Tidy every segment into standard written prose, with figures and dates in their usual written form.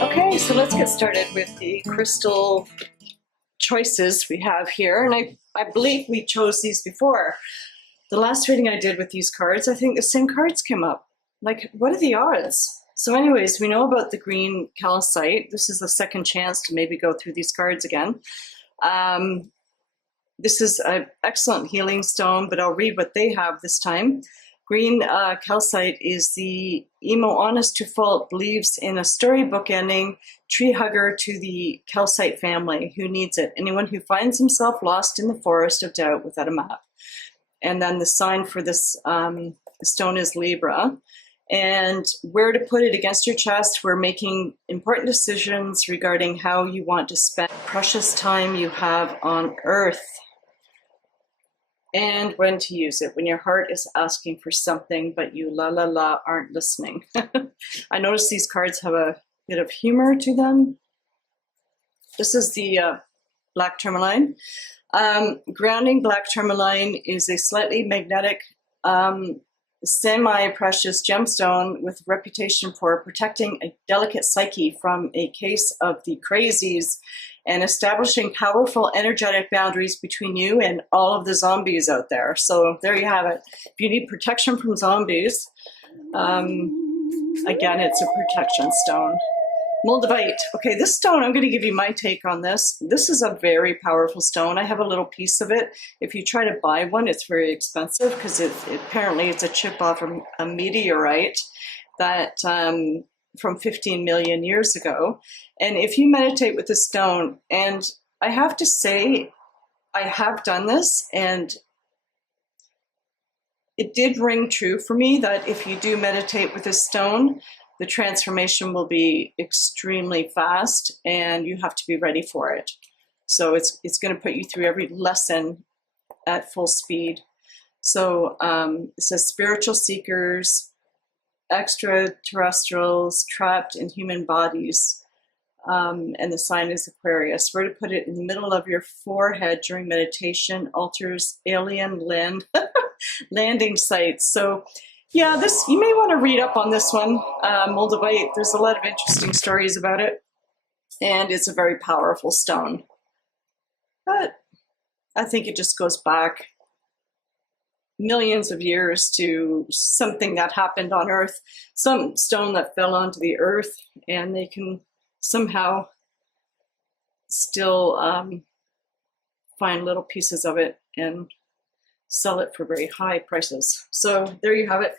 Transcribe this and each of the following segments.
Okay, so let's get started with the crystal choices we have here. And I believe we chose these before. The last reading I did with these cards, I think the same cards came up. Like, what are the odds? So anyways, we know about the green calcite. This is the second chance to maybe go through these cards again. This is an excellent healing stone, but I'll read what they have this time. Green calcite is the emo honest to fault, believes in a storybook ending, tree hugger to the calcite family who needs it. Anyone who finds himself lost in the forest of doubt without a map. And then the sign for this stone is Libra. And where to put it against your chest, we're making important decisions regarding how you want to spend precious time you have on earth. And when to use it, when your heart is asking for something, but you aren't listening. I notice these cards have a bit of humor to them. This is the black tourmaline. Grounding black tourmaline is a slightly magnetic, semi-precious gemstone with reputation for protecting a delicate psyche from a case of the crazies and establishing powerful energetic boundaries between you and all of the zombies out there. So there you have it. If you need protection from zombies, again, it's a protection stone. Moldavite. Okay, this stone, I'm going to give you my take on this. This is a very powerful stone. I have a little piece of it. If you try to buy one, it's very expensive because apparently it's a chip off a meteorite that from 15 million years ago. And if you meditate with this stone, and I have to say, I have done this, and it did ring true for me that if you do meditate with this stone, the transformation will be extremely fast and you have to be ready for it. So it's going to put you through every lesson at full speed. So it says spiritual seekers, extraterrestrials trapped in human bodies, and the sign is Aquarius. We're to put it in the middle of your forehead during meditation, altars alien landing sites. So yeah, this, you may want to read up on this one, Moldavite. There's a lot of interesting stories about it, and it's a very powerful stone. But I think it just goes back millions of years to something that happened on Earth, some stone that fell onto the Earth, and they can somehow still find little pieces of it and sell it for very high prices. So there you have it.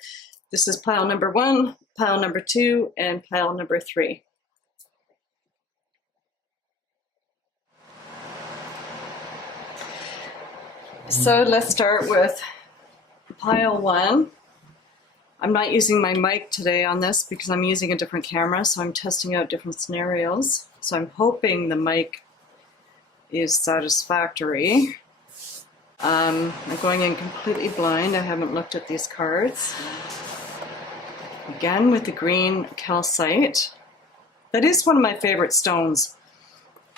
This is pile number 1, pile number 2, and pile number 3. So let's start with pile 1. I'm not using my mic today on this because I'm using a different camera, so I'm testing out different scenarios. So I'm hoping the mic is satisfactory. I'm going in completely blind. I haven't looked at these cards. Again with the green calcite. That is one of my favorite stones.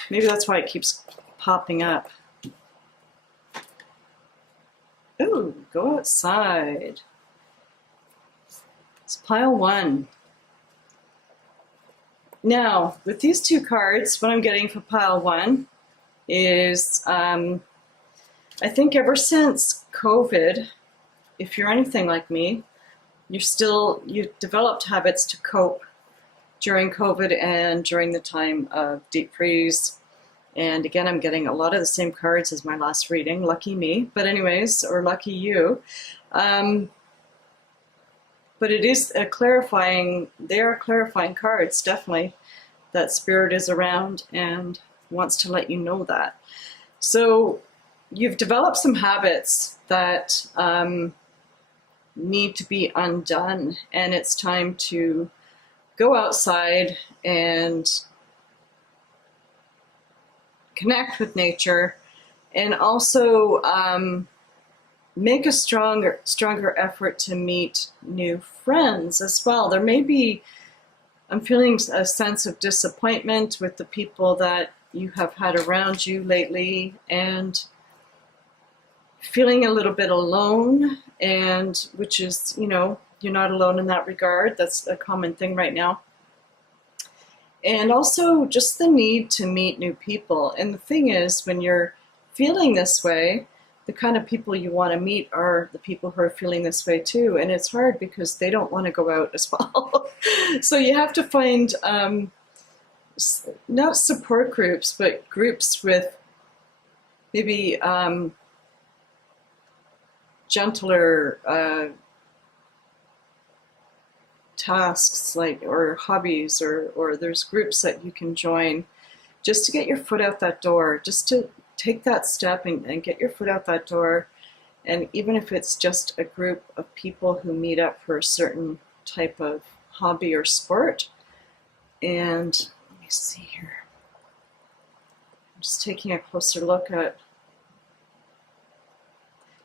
Maybe that's why it keeps popping up. Ooh, go outside. It's pile 1. Now, with these 2 cards, what I'm getting for pile 1 is, I think ever since COVID, if you're anything like me, you've developed habits to cope during COVID and during the time of deep freeze. And again, I'm getting a lot of the same cards as my last reading. Lucky me. But anyways, or lucky you. But it is a clarifying, they are clarifying cards, definitely, that Spirit is around and wants to let you know that. So you've developed some habits that need to be undone, and it's time to go outside and connect with nature, and also make a stronger effort to meet new friends as well. There may be, I'm feeling a sense of disappointment with the people that you have had around you lately, and feeling a little bit alone, and which is, you know, you're not alone in that regard. That's a common thing right now. And also just the need to meet new people. And the thing is, when you're feeling this way, the kind of people you want to meet are the people who are feeling this way too. And it's hard because they don't want to go out as well. So you have to find not support groups, but groups with maybe gentler tasks, like, or hobbies, or there's groups that you can join just to get your foot out that door, just to take that step and get your foot out that door. And even if it's just a group of people who meet up for a certain type of hobby or sport. And let me see here. I'm just taking a closer look at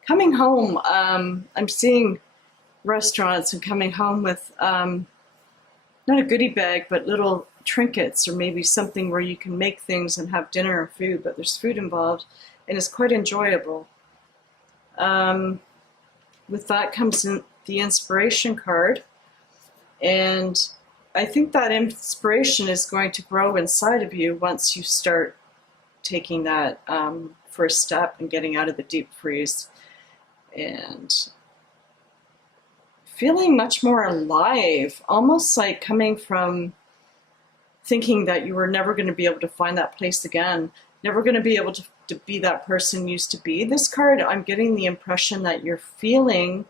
coming home. I'm seeing restaurants and coming home with not a goodie bag, but little trinkets, or maybe something where you can make things and have dinner or food, but there's food involved, and it's quite enjoyable. With that comes in the inspiration card, and I think that inspiration is going to grow inside of you once you start taking that first step and getting out of the deep freeze and feeling much more alive, almost like coming from thinking that you were never going to be able to find that place again, never going to be able to be that person you used to be. This card, I'm getting the impression that you're feeling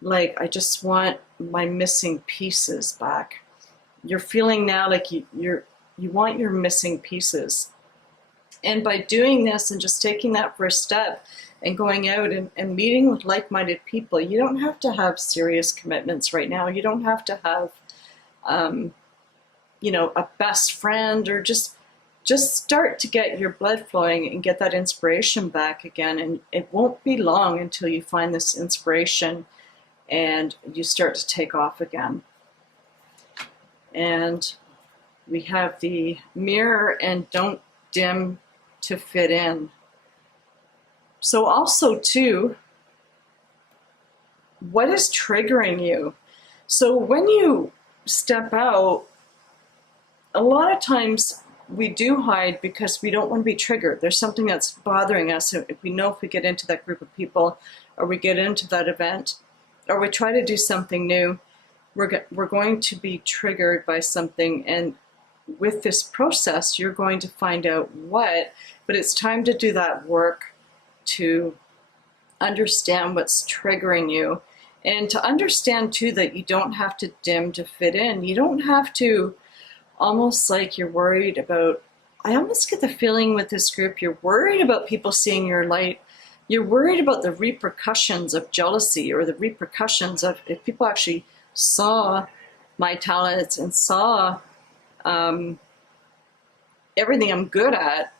like, I just want my missing pieces back. You're feeling now like you want your missing pieces. And by doing this and just taking that first step and going out and meeting with like-minded people, you don't have to have serious commitments right now. You don't have to have, you know, a best friend, or just start to get your blood flowing and get that inspiration back again. And it won't be long until you find this inspiration and you start to take off again. And we have the mirror and don't dim to fit in. So also too, what is triggering you? So when you step out, a lot of times we do hide because we don't want to be triggered. There's something that's bothering us. If we know if we get into that group of people, or we get into that event, or we try to do something new, we're going to be triggered by something. And with this process, you're going to find out what, but it's time to do that work to understand what's triggering you, and to understand too that you don't have to dim to fit in. You don't have to, almost like you're worried about, I almost get the feeling with this group, you're worried about people seeing your light, You're worried about the repercussions of jealousy, or the repercussions of if people actually saw my talents and saw everything I'm good at.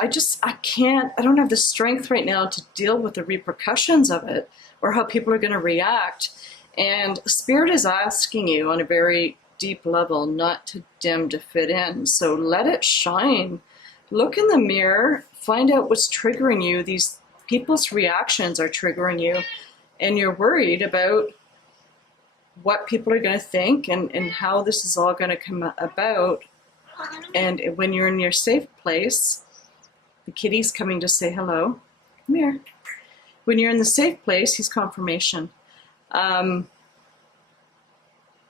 I don't have the strength right now to deal with the repercussions of it, or how people are going to react. And Spirit is asking you on a very deep level not to dim, to fit in. So let it shine. Look in the mirror, find out what's triggering you. These people's reactions are triggering you, and you're worried about what people are going to think, and how this is all going to come about. And when you're in your safe place, the kitty's coming to say hello. Come here. When you're in the safe place, he's confirmation.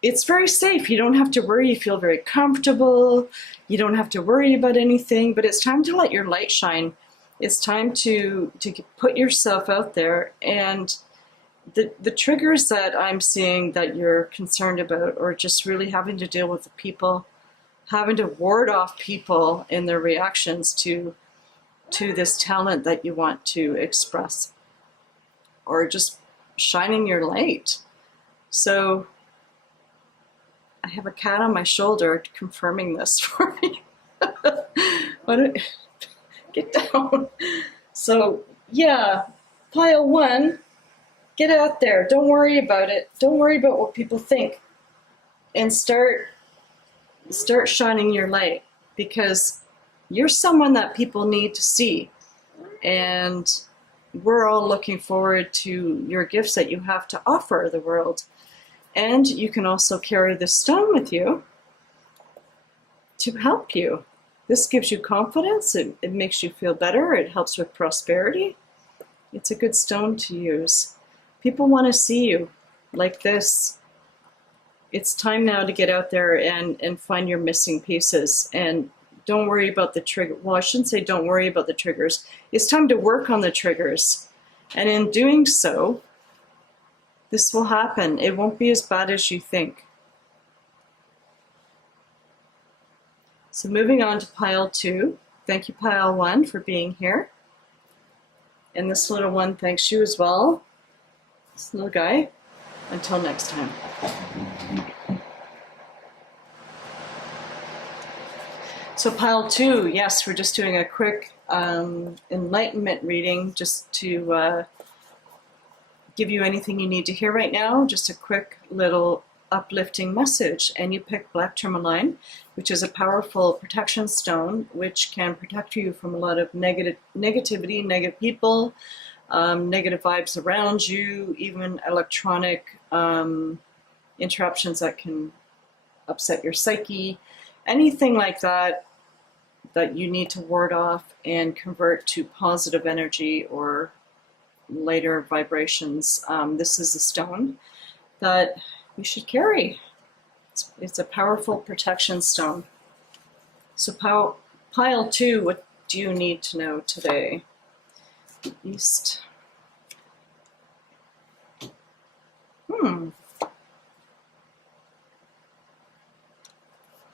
It's very safe. You don't have to worry. You feel very comfortable. You don't have to worry about anything, but it's time to let your light shine. It's time to put yourself out there. And the triggers that I'm seeing that you're concerned about, or just really having to deal with the people, having to ward off people in their reactions to this talent that you want to express, or just shining your light. So I have a cat on my shoulder confirming this for me. Get down. So yeah, pile 1, get out there. Don't worry about it. Don't worry about what people think, and start shining your light, because you're someone that people need to see. And we're all looking forward to your gifts that you have to offer the world. And you can also carry this stone with you to help you. This gives you confidence. It makes you feel better. It helps with prosperity. It's a good stone to use. People want to see you like this. It's time now to get out there and find your missing pieces. And don't worry about the trigger. Well, I shouldn't say don't worry about the triggers. It's time to work on the triggers. And in doing so, this will happen. It won't be as bad as you think. So moving on to pile 2. Thank you, pile 1, for being here. And this little one thanks you as well. This little guy. Until next time. So pile 2, yes, we're just doing a quick enlightenment reading, just to give you anything you need to hear right now. Just a quick little uplifting message. And you pick black tourmaline, which is a powerful protection stone, which can protect you from a lot of negativity, negative people, negative vibes around you, even electronic interruptions that can upset your psyche. Anything like that you need to ward off and convert to positive energy or lighter vibrations. This is a stone that you should carry. It's a powerful protection stone. So pile 2, what do you need to know today? East.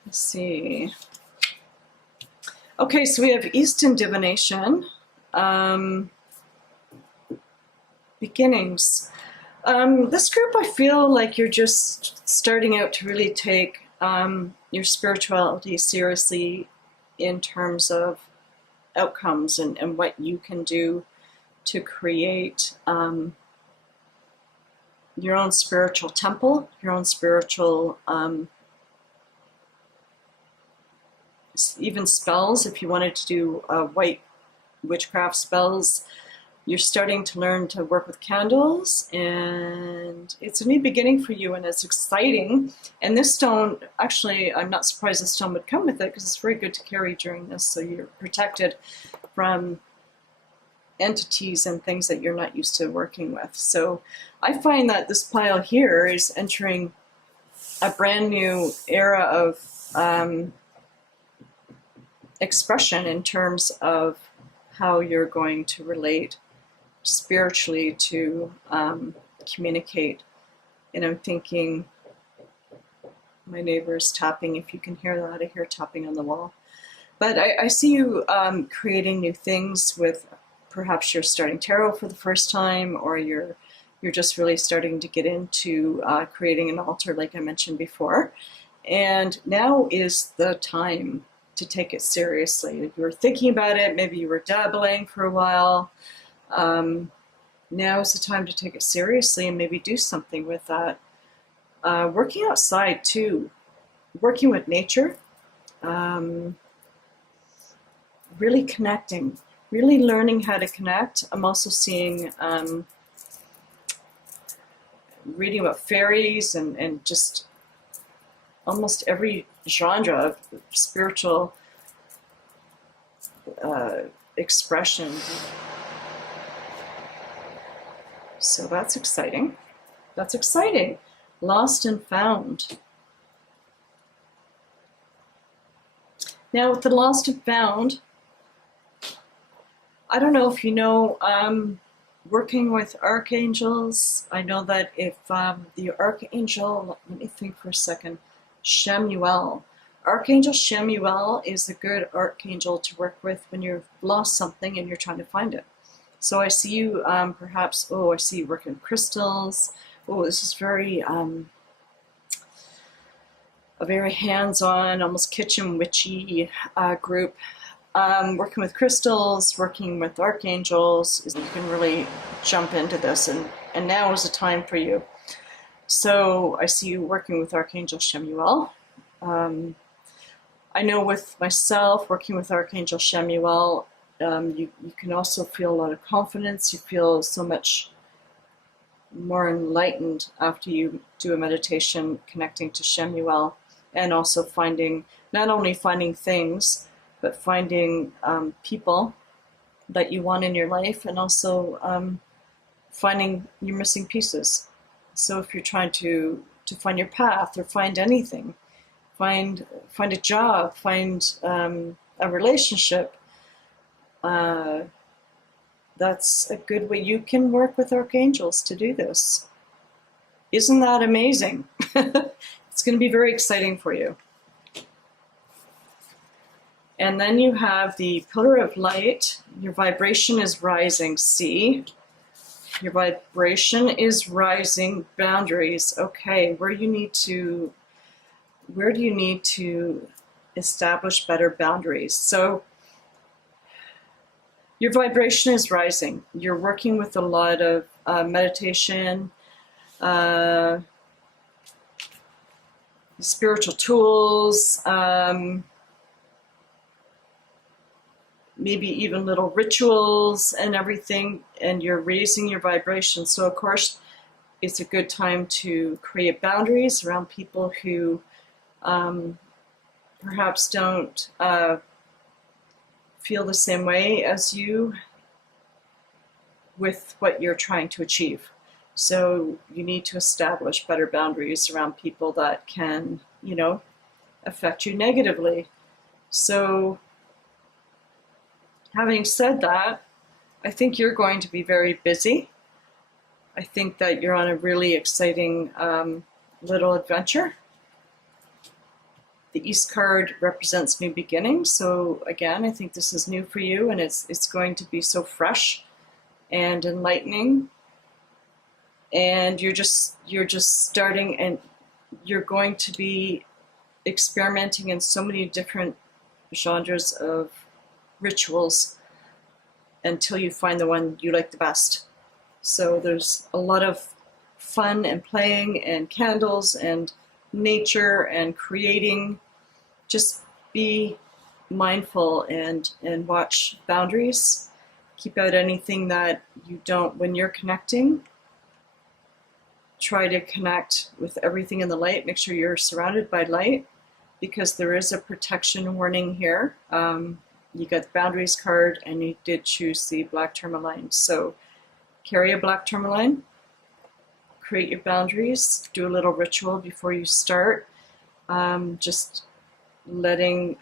Let's see. Okay, so we have Eastern divination. Beginnings. This group, I feel like you're just starting out to really take your spirituality seriously in terms of outcomes and what you can do to create your own spiritual temple, your own spiritual even spells. If you wanted to do white witchcraft spells, you're starting to learn to work with candles, and it's a new beginning for you, and it's exciting. And this stone, actually, I'm not surprised this stone would come with it, because it's very good to carry during this, so you're protected from entities and things that you're not used to working with. So I find that this pile here is entering a brand new era of expression in terms of how you're going to relate spiritually to communicate. And I'm thinking, my neighbor's tapping, if you can hear that, I hear tapping on the wall. But I see you creating new things with perhaps you're starting tarot for the first time, or you're just really starting to get into creating an altar, like I mentioned before. And now is the time to take it seriously. You were thinking about it, maybe you were dabbling for a while. Now is the time to take it seriously and maybe do something with that. Working outside too, working with nature, really connecting, really learning how to connect. I'm also seeing, reading about fairies and just almost every genre of spiritual expression. So that's exciting. That's exciting. Lost and found. Now with the lost and found, I don't know if you know, working with archangels, I know that if the archangel, let me think for a second, Shemuel. Archangel Shemuel is a good archangel to work with when you've lost something and you're trying to find it. So I see you perhaps, I see you working with crystals. This is very, a very hands-on, almost kitchen witchy group. Working with crystals, working with archangels, you can really jump into this, and now is the time for you. So I see you working with Archangel Shemuel. I know with myself, working with Archangel Shemuel, you can also feel a lot of confidence. You feel so much more enlightened after you do a meditation connecting to Shemuel, and also finding, not only finding things, but finding people that you want in your life, and also finding your missing pieces. So if you're trying to find your path, or find anything, find a job, find a relationship, that's a good way. You can work with archangels to do this. Isn't that amazing? It's going to be very exciting for you. And then you have the pillar of light. Your vibration is rising. See? Your vibration is rising. Boundaries. Okay, where do you need to establish better boundaries? So your vibration is rising. You're working with a lot of meditation, spiritual tools, maybe even little rituals and everything, and you're raising your vibration. So of course, it's a good time to create boundaries around people who perhaps don't feel the same way as you with what you're trying to achieve. So you need to establish better boundaries around people that can, affect you negatively. So having said that, I think you're going to be very busy. I think that you're on a really exciting little adventure. The East card represents new beginnings. So again, I think this is new for you, and it's going to be so fresh and enlightening. And you're just starting, and you're going to be experimenting in so many different genres of rituals until you find the one you like the best. So there's a lot of fun and playing and candles and nature and creating. Just be mindful and watch boundaries. Keep out anything that you don't, when you're connecting, try to connect with everything in the light. Make sure you're surrounded by light, because there is a protection warning here. You got the boundaries card, and you did choose the black tourmaline. So carry a black tourmaline, create your boundaries, do a little ritual before you start. Just letting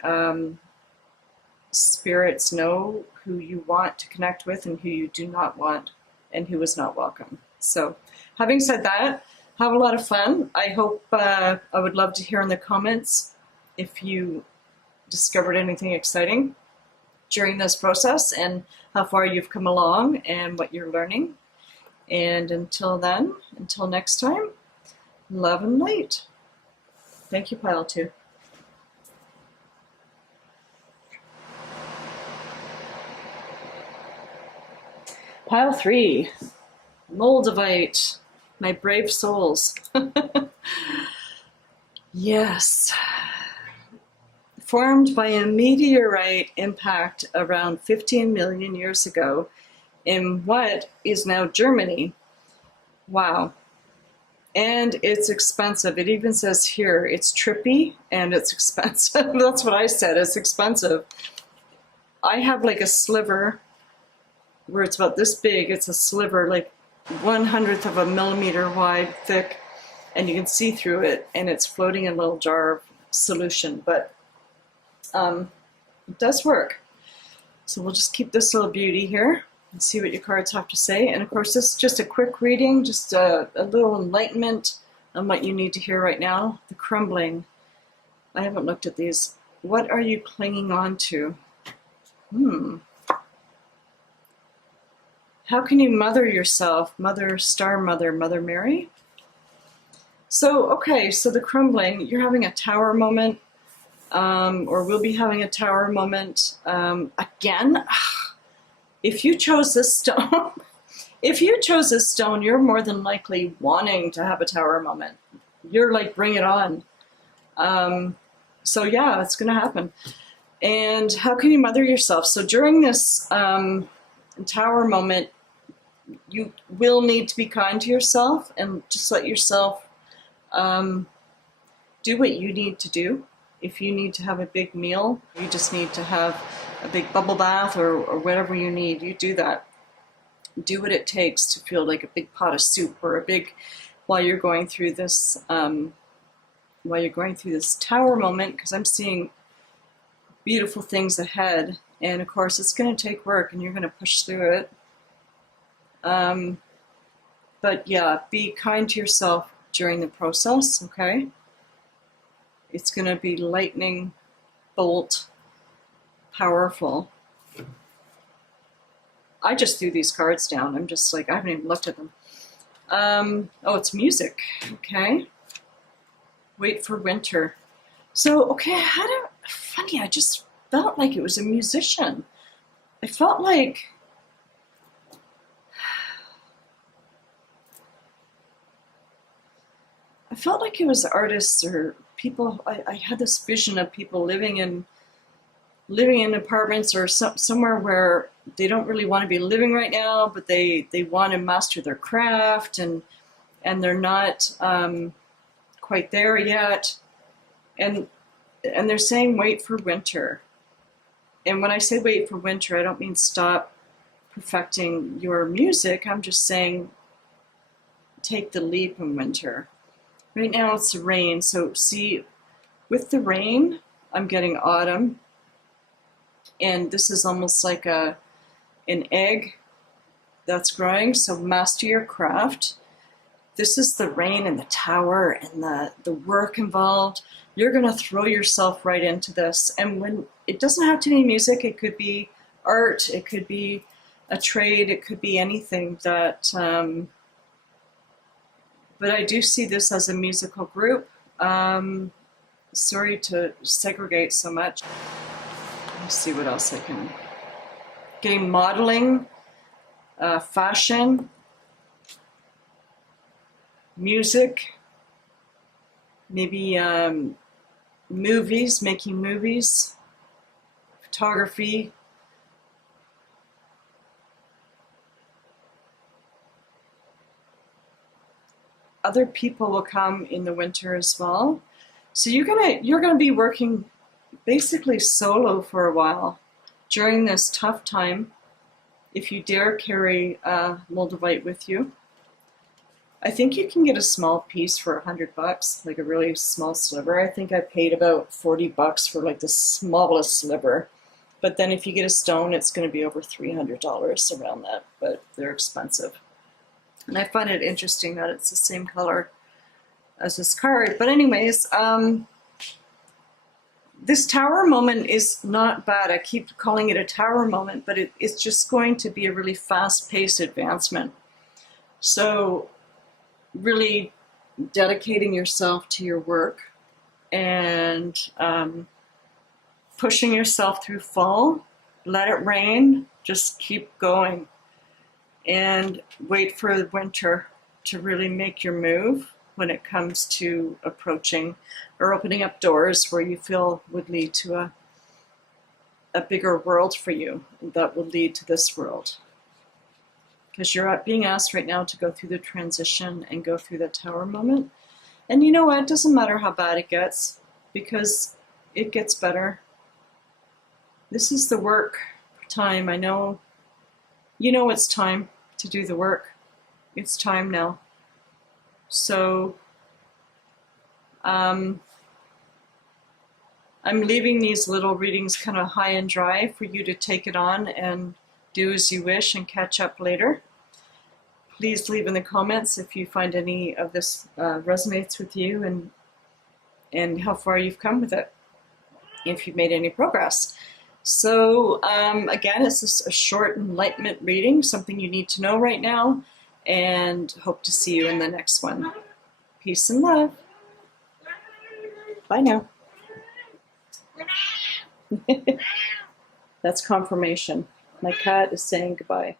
spirits know who you want to connect with and who you do not want, and who is not welcome. So having said that, have a lot of fun. I hope, I would love to hear in the comments if you discovered anything exciting during this process, and how far you've come along and what you're learning. And until then, until next time, love and light. Thank you, Pile 2. Pile 3, Moldavite, my brave souls. Yes. Formed by a meteorite impact around 15 million years ago in what is now Germany. Wow. And it's expensive. It even says here it's trippy and it's expensive. That's what I said, it's expensive. I have like a sliver where it's about this big. It's a sliver, like 1/100th of a millimeter wide, thick, and you can see through it, and it's floating in a little jar of solution, but it does work. So we'll just keep this little beauty here and see what your cards have to say. And of course, this is just a quick reading, just a little enlightenment on what you need to hear right now. The crumbling. I haven't looked at these. What are you clinging on to? How can you mother yourself? Mother, Star Mother, Mother Mary? So, okay, so the crumbling, you're having a tower moment, or will be having a tower moment. Again, if you chose this stone, you're more than likely wanting to have a tower moment. You're like, bring it on. So yeah, it's gonna happen. And how can you mother yourself? So during this tower moment, you will need to be kind to yourself and just let yourself do what you need to do. If you need to have a big meal, you just need to have a big bubble bath or whatever you need, you do that. Do what it takes to feel like a big pot of soup or a big, while you're going through this tower moment, because I'm seeing beautiful things ahead. And of course, it's going to take work and you're going to push through it. But yeah, be kind to yourself during the process, okay? It's going to be lightning bolt powerful. I just threw these cards down. I'm just like, I haven't even looked at them. Oh, it's music, okay? Wait for winter. So, okay, funny, I just felt like it was a musician. I felt like it was artists or people. I had this vision of people living in apartments or somewhere where they don't really want to be living right now, but they want to master their craft and they're not quite there yet. And they're saying wait for winter. And when I say wait for winter, I don't mean stop perfecting your music. I'm just saying take the leap in winter. Right now it's the rain. So see, with the rain, I'm getting autumn. And this is almost like an egg that's growing. So master your craft. This is the rain and the tower and the work involved. You're going to throw yourself right into this. And when it doesn't have to be music, it could be art, it could be a trade, it could be anything that, but I do see this as a musical group. Sorry to segregate so much. Let's see what else I can. Getting modeling, fashion, music, maybe movies, making movies, photography. Other people will come in the winter as well. So you're gonna be working basically solo for a while during this tough time. If you dare carry Moldavite with you, I think you can get a small piece for $100, like a really small sliver. I think I paid about $40 for like the smallest sliver. But then if you get a stone, it's going to be over $300 around that, but they're expensive. And I find it interesting that it's the same color as this card. But anyways, this tower moment is not bad. I keep calling it a tower moment, but it's just going to be a really fast-paced advancement. So really dedicating yourself to your work and pushing yourself through fall. Let it rain. Just keep going and wait for winter to really make your move when it comes to approaching or opening up doors where you feel would lead to a bigger world for you that will lead to this world. Because you're being asked right now to go through the transition and go through that tower moment. And you know what? It doesn't matter how bad it gets, because it gets better. This is the work time. I know you know it's time to do the work. It's time now. So I'm leaving these little readings kind of high and dry for you to take it on and do as you wish and catch up later. Please leave in the comments if you find any of this resonates with you and how far you've come with it, if you've made any progress. So again, it's just a short enlightenment reading, something you need to know right now, and hope to see you in the next one. Peace and love. Bye now. That's confirmation. My cat is saying goodbye.